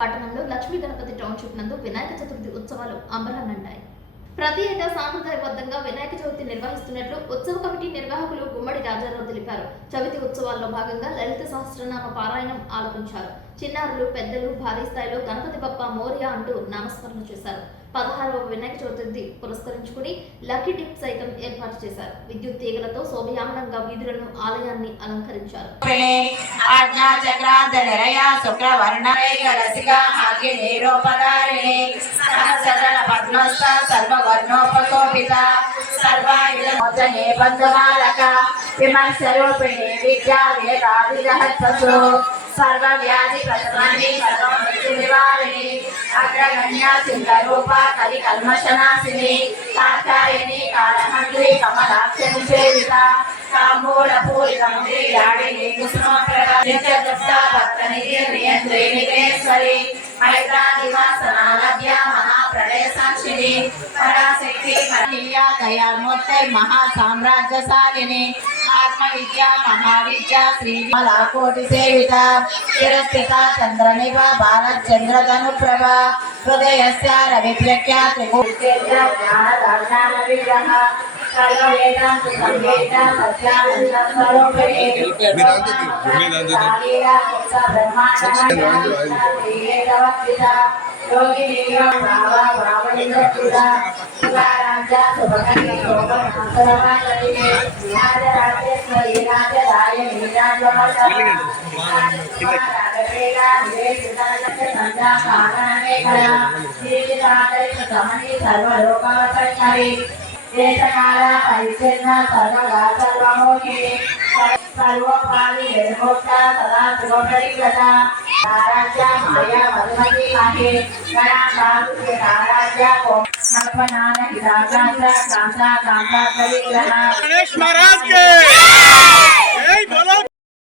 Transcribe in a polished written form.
పట్టణంలో లక్ష్మీ గణపతి టౌన్షిప్ నందు వినాయక చతుర్థి ఉత్సవాలు అంబరాన్నంటాయి. ప్రతి ఏటా సాంప్రదాయబద్ధంగా వినాయక చవితి నిర్వహిస్తున్నట్లు ఉత్సవ కమిటీ నిర్వాహకులు గుమ్మడి రాజారావు తెలిపారు. చవితి ఉత్సవాల్లో భాగంగా లలిత సహస్రనామ పారాయణం ఆలపించారు. చిన్నారులు పెద్దలు భారీ స్థాయిలో గణపతి బప్ప మోరియా అంటూ నామస్మరణ చేశారు. 16వ వినాయక చతుర్థి పురస్కరించుకుని లక్కీ డిప్ సైతం ఏర్పాటు చేశారు. విద్యుత్ తీగలతో శోభయానంగా వీధులను ఆలయాన్ని అలంకరించారు. सर्वव्याधि प्रशमने सर्वमृत्यु निवारणे अग्रगण्या सिंहरूपा कलिकल्मषनाशिनी कात्यायनी कालहंत्री कमलाक्षि सेविता ताम्बूलपूरितमुद्री लाडिनी कुसुमप्रभा नित्यगुप्ता भक्तनिधि नियन्त्रिणीश्वरी मैत्रादिवासनालभ्या महाप्रलय साक्षिणी पराशक्ति मनीया दयामूर्ति महासाम्राज्यशालिनी आत्मविद्या महाविद्या श्री मलाकोटि सेविता चिरस्थिता चंद्रनिभा बालचंद्रधनुप्रभा हृदयस्य रविप्रख्या त्रिभुवनेन्द्र ज्ञानदान विग्रह सर्ववेदांत संवेद सत्यानंद स्वरूपिणी ब्रह्मांड योगिनी भावा भावनिंद्रपुरा राजा सुभगनी शोभनासरमा करिणे राजराजेश्वरी राजरायणी राजवंशा राजवेला निवेशितालक्ष्य संध्या कारणने कला श्रीराजैक समनि सर्वलोकवसंहरि देशकाल परिच्छिन्न सर्वगा सर्वमोहिनी सर्वोपाधि निर्मुक्ता सदा शिवपरिकृता राजा माया मधुमती आहे गणाकांत राजा को नर्पणान हिराकांत कांता कांता परिग्रह गणेश महाराज के